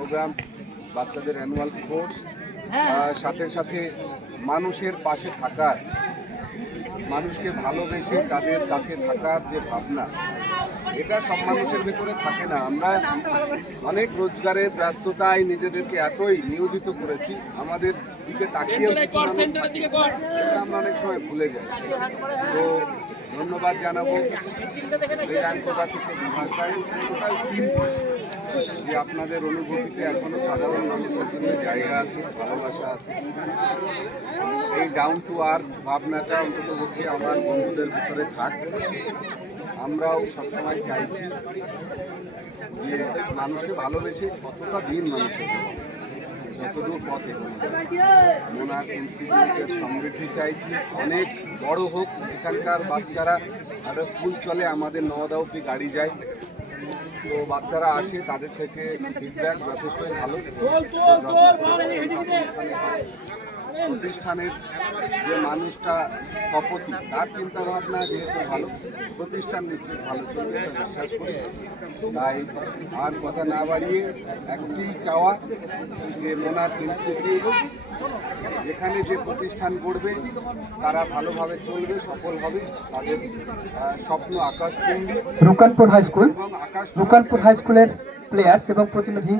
Programme, বাচ্চাদের annual sports, সাথে সাথে মানুষের পাশে থাকার, মানুষকে ভালোবেসে তাদের কাছে থাকার যে ভাবনা, এটা সব মানুষের ভেতরে থাকে না। আমরা অনেক রোজগারের ব্যস্ততায় নিজেদেরকে এতই নিয়োজিত করেছি, আমাদের দিকে তাকিয়েও আমরা অনেক সময় ভুলে যাই। তো ধন্যবাদ জানাবো রেজানকোটা থেকে বিভাগায় টোটাল টিম, যে আপনাদের অনুভূতিতে এখনো সাধারণ মানুষের জন্য জায়গা আছে, ভালোবাসা আছে। এই ডাউন টু আর্থ ভাবনাটা অন্ততপক্ষে আমার বন্ধুদের ভিতরে থাক। আমরাও সবসময় চাইছি যে মানুষকে ভালোবেসে কতটা দিন মানুষকে যতদূর পথে মোনার্ক ইনস্টিটিউটের সমৃদ্ধি চাইছি, অনেক বড় হোক। এখানকার বাচ্চারা, একটা স্কুল চলে, আমাদের নওদা অব্দি গাড়ি যায়, তো বাচ্চারা আসে, তাদের থেকে ফিডব্যাক যথেষ্টই ভালো। প্রতিষ্ঠানের যে মানুষটা স্থপতি, তার চিন্তা ভাবনা যেহেতু ভালো, প্রতিষ্ঠান নিশ্চিত ভালো চলবে এটা বিশ্বাস করি। তাই আর কথা না বাড়িয়ে একটি চাওয়া যে মোনার্ক ইনস্টিটিউট যেখানে যে প্রতিষ্ঠান গড়বে তারা ভালোভাবে চলবে, সফল হবে, তাদের স্বপ্ন আকাশ চুম্বি। রুকানপুর হাই স্কুলের প্লেয়ার্স এবং প্রতিনিধি